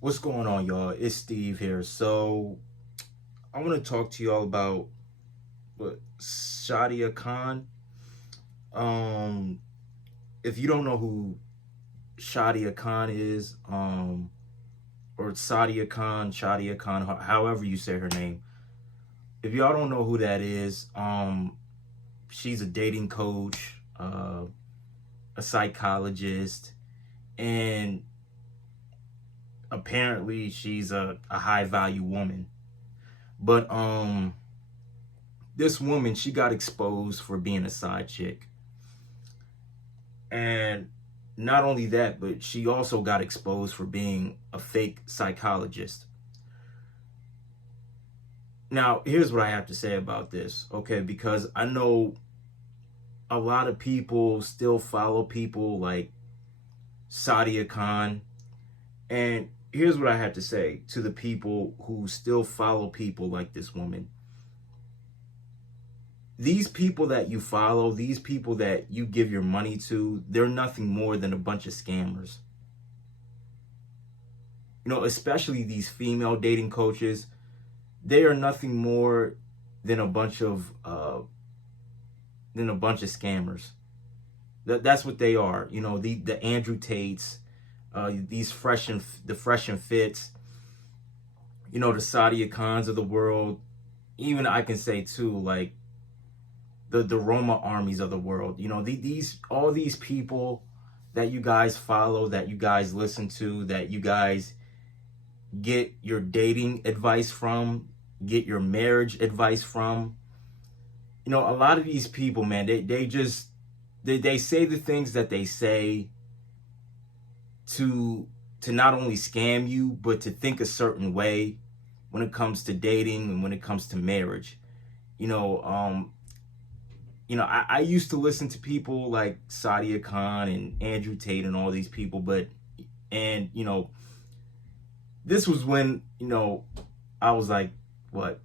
What's going on, y'all? It's Steve here. So I want to talk to y'all about what Sadia Kahn. Um, if you don't know who Sadia Kahn is, or Sadia Kahn, however you say her name. If y'all don't know who that is, she's a dating coach, a psychologist, and apparently she's a high value woman. But this woman, she got exposed for being a side chick. And not only that, but she also got exposed for being a fake psychologist. Now, here's what I have to say about this, okay? Because I know a lot of people still follow people like Sadia Kahn. And here's what I have to say to the people who still follow people like this woman. These people that you follow, these people that you give your money to, they're nothing more than a bunch of scammers. You know, especially these female dating coaches, they are nothing more than a bunch of scammers. That's what they are. You know, the Andrew Tates, these fresh and fits. You know, the Sadia Khans of the world. Even I can say too, like the Roma armies of the world. You know, these all these people that you guys follow, that you guys listen to, that you guys get your dating advice from, get your marriage advice from. You know, a lot of these people, man, they say the things that they say to not only scam you, but to think a certain way when it comes to dating and when it comes to marriage. You know, I used to listen to people like Sadia Khan and Andrew Tate and all these people, and this was when, I was like, what,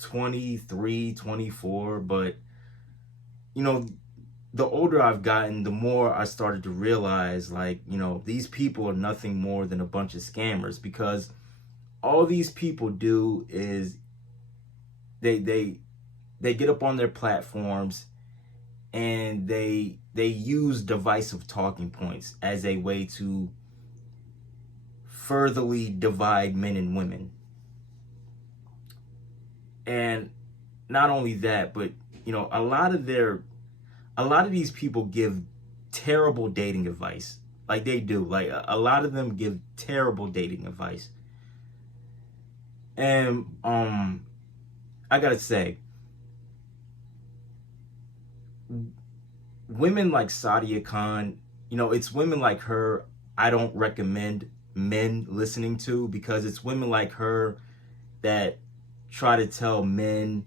23, 24. But, you know, the older I've gotten, the more I started to realize, like, these people are nothing more than a bunch of scammers, because all these people do is they get up on their platforms and they use divisive talking points as a way to furtherly divide men and women. And not only that, but a lot of these people give terrible dating advice. Like, they do. Like, a lot of them give terrible dating advice. And I gotta say, women like Sadia Khan, it's women like her I don't recommend men listening to, because it's women like her that try to tell men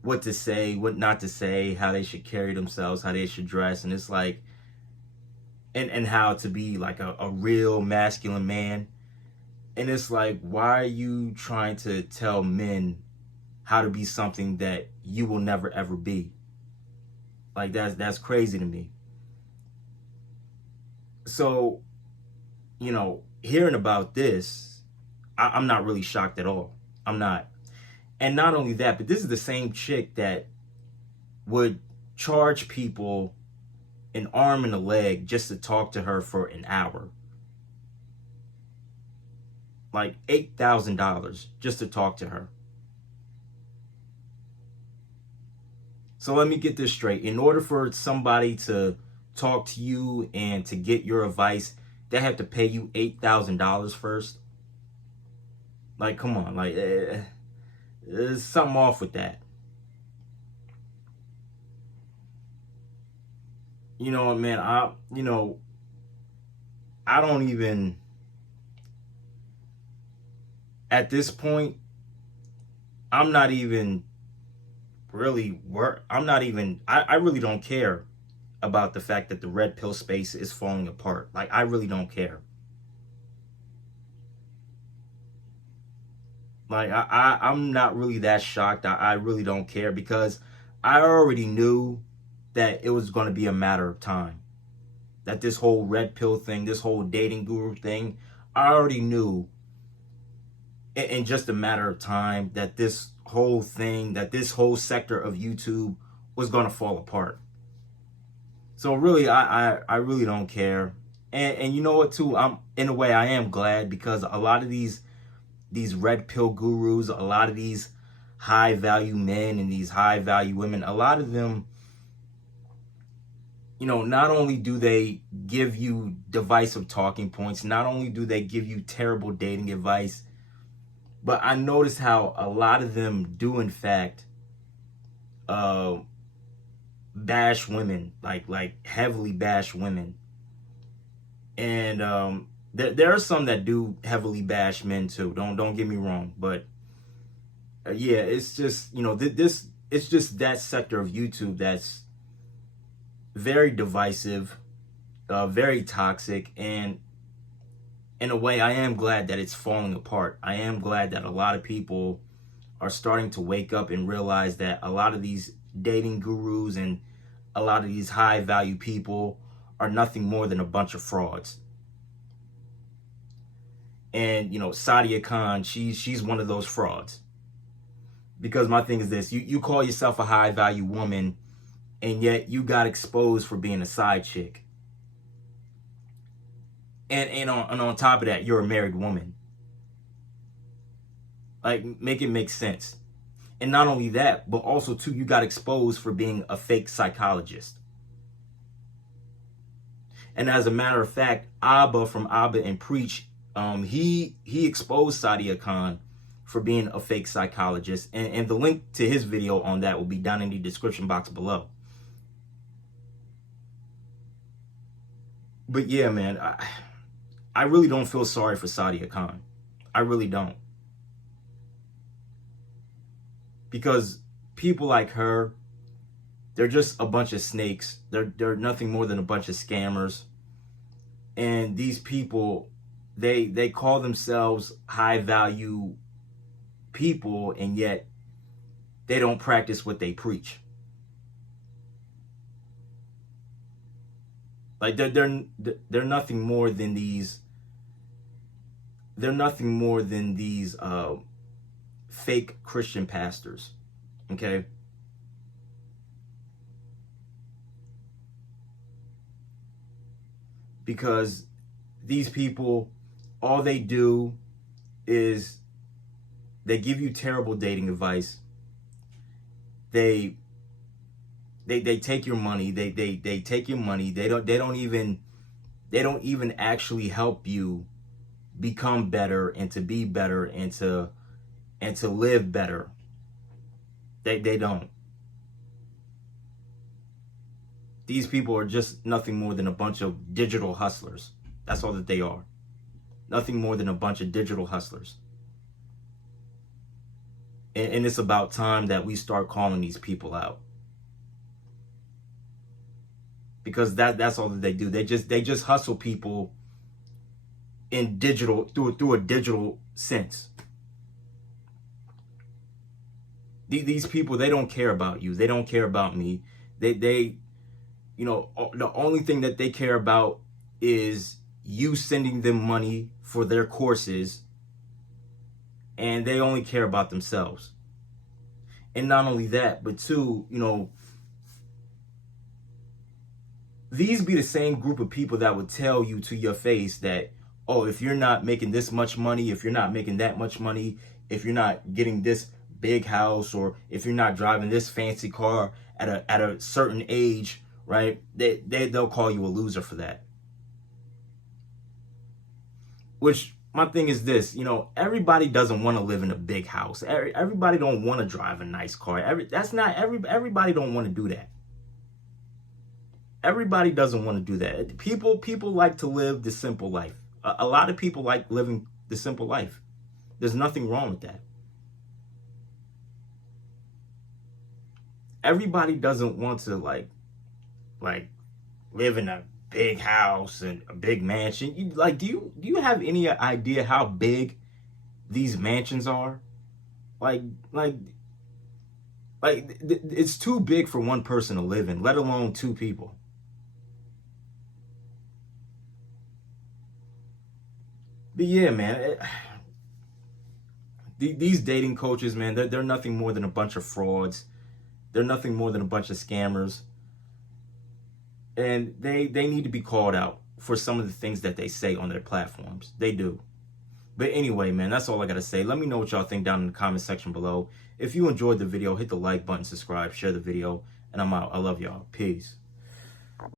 what to say, what not to say, how they should carry themselves, how they should dress, and it's like, and how to be like a real masculine man. And it's like, why are you trying to tell men how to be something that you will never ever be? Like, that's crazy to me. So, hearing about this, I'm not really shocked at all. I'm not. And not only that, but this is the same chick that would charge people an arm and a leg just to talk to her for an hour. Like $8,000 just to talk to her. So let me get this straight. In order for somebody to talk to you and to get your advice, they have to pay you $8,000 first. Like, come on. Like, there's something off with that. You know what, man? I don't even, at this point, I'm not even I really don't care about the fact that the red pill space is falling apart. Like, I really don't care. Like, I'm not really that shocked. I really don't care, because I already knew that it was going to be a matter of time. That this whole red pill thing, this whole dating guru thing, I already knew in just a matter of time that this whole thing, that this whole sector of YouTube was going to fall apart. So really, I really don't care. And you know what too? I'm in a way I am glad, because a lot of these red pill gurus, a lot of these high value men and these high value women, a lot of them, you know, not only do they give you divisive talking points, not only do they give you terrible dating advice, but I noticed how a lot of them do in fact bash women, like heavily bash women. And there are some that do heavily bash men too. Don't get me wrong, but yeah, it's just, you know, this it's just that sector of YouTube that's very divisive, very toxic, and in a way, I am glad that it's falling apart. I am glad that a lot of people are starting to wake up and realize that a lot of these dating gurus and a lot of these high value people are nothing more than a bunch of frauds. And, you know, Sadia Kahn, she's one of those frauds. Because my thing is this, you call yourself a high value woman, and yet you got exposed for being a side chick. And on top of that, you're a married woman. Like, make it make sense. And not only that, but also too, you got exposed for being a fake psychologist. And as a matter of fact, Abba from Abba and Preach, he exposed Sadia Kahn for being a fake psychologist. And the link to his video on that will be down in the description box below. But yeah, man, I really don't feel sorry for Sadia Kahn. I really don't. Because people like her, they're just a bunch of snakes. They're nothing more than a bunch of scammers. And these people, they call themselves high value people, and yet they don't practice what they preach. Like they're nothing more than these. They're nothing more than these fake Christian pastors. Okay. Because these people, all they do is they give you terrible dating advice. They take your money. They take your money. They don't even actually help you become better and to be better and to live better. They don't. These people are just nothing more than a bunch of digital hustlers. That's all that they are. Nothing more than a bunch of digital hustlers. And it's about time that we start calling these people out. Because that's all that they do. They just hustle people in digital through a digital sense. These people, they don't care about you. They don't care about me. They you know, the only thing that they care about is you sending them money for their courses, and they only care about themselves. And not only that, but two, you know, these be the same group of people that would tell you to your face that, oh, if you're not making this much money, if you're not making that much money, if you're not getting this big house, or if you're not driving this fancy car at a certain age, right? They'll call you a loser for that. Which, my thing is this, you know, everybody doesn't want to live in a big house. Everybody don't want to drive a nice car. Everybody don't want to do that. Everybody doesn't want to do that. People like to live the simple life. A lot of people like living the simple life. There's nothing wrong with that. Everybody doesn't want to like live in a big house and a big mansion. Do you have any idea how big these mansions are? Like it's too big for one person to live in, let alone two people. But yeah, man, these dating coaches, man, they're nothing more than a bunch of frauds. They're nothing more than a bunch of scammers. And they need to be called out for some of the things that they say on their platforms. They do. But anyway, man, that's all I got to say. Let me know what y'all think down in the comment section below. If you enjoyed the video, hit the like button, subscribe, share the video, and I'm out. I love y'all. Peace.